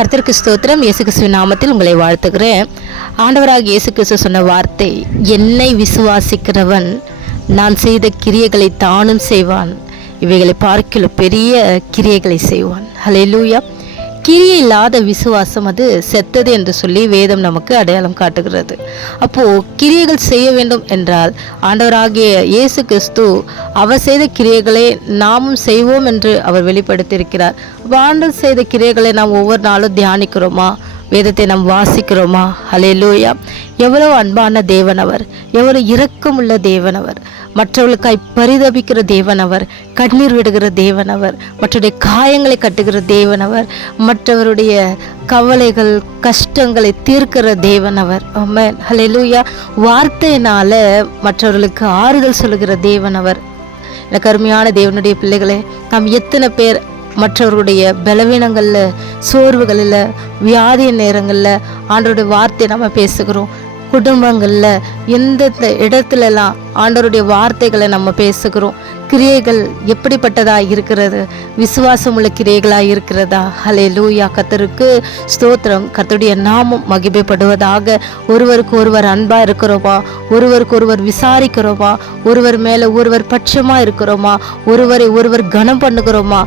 கர்த்தருக்கு ஸ்தோத்திரம். இயேசு கிறிஸ்துவின் நாமத்தில் உங்களை வாழ்த்துகிறேன். ஆண்டவராக இயேசு கிறிஸ்து சொன்ன வார்த்தை, என்னை விசுவாசிக்கிறவன் நான் செய்த கிரியைகளை தானும் செய்வான், இவைகளை பார்க்கிலும் பெரிய கிரியைகளை செய்வான். ஹல்லேலூயா. கிரியை இல்லாத விசுவாசம் அது செத்தது என்று சொல்லி வேதம் நமக்கு அடையாளம் காட்டுகிறது. அப்போது கிரியைகள் செய்ய வேண்டும் என்றால் ஆண்டவராகிய இயேசு கிறிஸ்து அவர் செய்த கிரியைகளை நாமும் செய்வோம் என்று அவர் வெளிப்படுத்தியிருக்கிறார். ஆண்டவர் செய்த கிரியைகளை நாம் ஒவ்வொரு நாளும் தியானிக்கிறோமா? வேதத்தை நாம் வாசிக்கிறோமா? ஹல்லேலூயா. எவ்வளவு அன்பான தேவன் அவர், எவ்வளவு இரக்கமுள்ள தேவன் அவர், மற்றவர்களுக்காய் பரிதபிக்கிற தேவன் அவர், கண்ணீர் விடுகிற தேவன் அவர், மற்றவருடைய காயங்களை கட்டுகிற தேவன் அவர், மற்றவருடைய கவலைகள் கஷ்டங்களை தீர்க்கிற தேவன் அவர். ஆமென். ஹல்லேலூயா. வார்த்தையினால மற்றவர்களுக்கு ஆறுதல் சொல்லுகிற தேவன் அவர். எனக்கு அருமையான தேவனுடைய பிள்ளைகளே, நாம் எத்தனை பேர் மற்றவர்களுடைய பலவீனங்களில், சோர்வுகளில், வியாதிய நேரங்களில் ஆண்டவருடைய வார்த்தையை நம்ம பேசுகிறோம். குடும்பங்களில் எந்தெந்த இடத்துலலாம் ஆண்டவருடைய வார்த்தைகளை நம்ம பேசுகிறோம். கிரியைகள் எப்படிப்பட்டதாக இருக்கிறது? விசுவாசம் உள்ள கிரியைகளாக இருக்கிறதா? ஹல்லேலூயா. கர்த்தருக்கு ஸ்தோத்திரம். கர்த்தருடைய நாமம் மகிமைப்படுவதாக. ஒருவருக்கு ஒருவர் அன்பாக இருக்கிறோமா? ஒருவருக்கு ஒருவர் விசாரிக்கிறோமா? ஒருவர் மேலே ஒருவர் பட்சமாக இருக்கிறோமா? ஒருவரை ஒருவர் கனம் பண்ணுகிறோமா?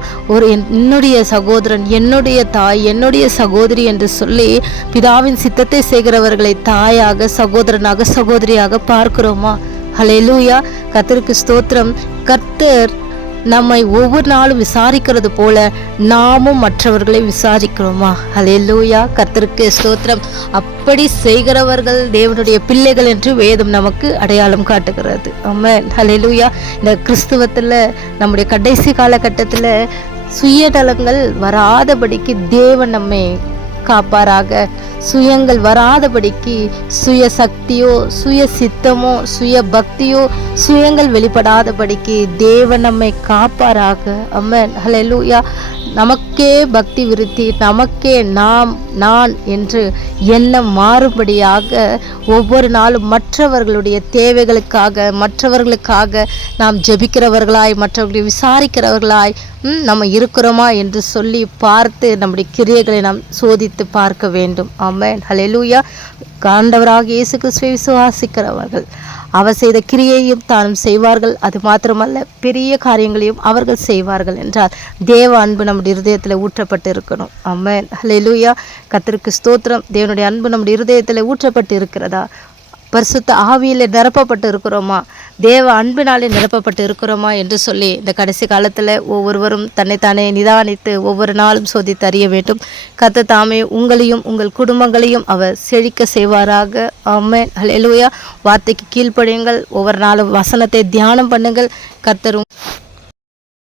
என்னுடைய சகோதரன், என்னுடைய தாய், என்னுடைய சகோதரி என்று சொல்லி பிதாவின் சித்தத்தை செய்கிறவர்களை தாயாக, சகோதரனாக, சகோதரியாக பார்க்கிறோமா? ஹல்லேலூயா. கர்த்தருக்கு ஸ்தோத்திரம். கர்த்தர் நம்மை ஒவ்வொரு நாளும் விசாரிக்கிறது போல நாமும் மற்றவர்களை விசாரிக்கிறோமா? ஹல்லேலூயா. கர்த்தருக்கு ஸ்தோத்திரம். அப்படி செய்கிறவர்கள் தேவனுடைய பிள்ளைகள் என்று வேதம் நமக்கு அடையாளம் காட்டுகிறது. ஆமென். ஹல்லேலூயா. இந்த கிறிஸ்துவத்தில் நம்முடைய கடைசி காலகட்டத்தில் சுயநலங்கள் வராதபடிக்கு தேவன் நம்மை காப்பாராக. சுயங்கள் வராதபடிக்கு சுய சக்தியோ, சுய சித்தமோ, சுய பக்தியோ, சுயங்கள் வெளிப்படாதபடிக்கு தேவன் நம்மை காப்பாராக. ஆமென். ஹல்லேலூயா. நமக்கே பக்தி விருத்தி, நமக்கே நான் என்று எண்ணம் மாறுபடியாக ஒவ்வொரு நாளும் மற்றவர்களுடைய தேவைகளுக்காக, மற்றவர்களுக்காக நாம் ஜெபிக்கிறவர்களாய், மற்றவர்களை விசாரிக்கிறவர்களாய் நம்ம இருக்கிறோமா என்று சொல்லி பார்த்து நம்முடைய கிரியைகளை நாம் சோதித்து பார்க்க வேண்டும். ஆமென். ஹல்லேலூயா. ஆண்டவராக இயேசு கிறிஸ்துவை விசுவாசிக்கிறவர்கள் அவர் செய்த கிரியையும் தானும் செய்வார்கள். அது மாத்திரமல்ல, பெரிய காரியங்களையும் அவர்கள் செய்வார்கள் என்றால் தேவ அன்பு நம்முடைய இருதயத்தில் ஊற்றப்பட்டு இருக்கணும். ஆமென். ஹல்லேலூயா. கர்த்தருக்கு ஸ்தோத்திரம். தேவனுடைய அன்பு நம்முடைய இருதயத்தில் ஊற்றப்பட்டு இருக்கிறதா? பரிசுத்த ஆவியில் நிரப்பப்பட்டு இருக்கிறோமா? தேவ அன்பினாலே நிரப்பப்பட்டு இருக்கிறோமா என்று சொல்லி இந்த கடைசி காலத்தில் ஒவ்வொருவரும் தன்னைத்தானே நிதானித்து ஒவ்வொரு நாளும் சோதித்து அறிய வேண்டும். கர்த்தர் தாமே உங்களையும் உங்கள் குடும்பங்களையும் அவர் செழிக்க செய்வாராக. ஆமென். ஹல்லேலூயா. வார்த்தைக்கு கீழ்ப்படியுங்கள். ஒவ்வொரு நாளும் வசனத்தை தியானம் பண்ணுங்கள். கர்த்தரும்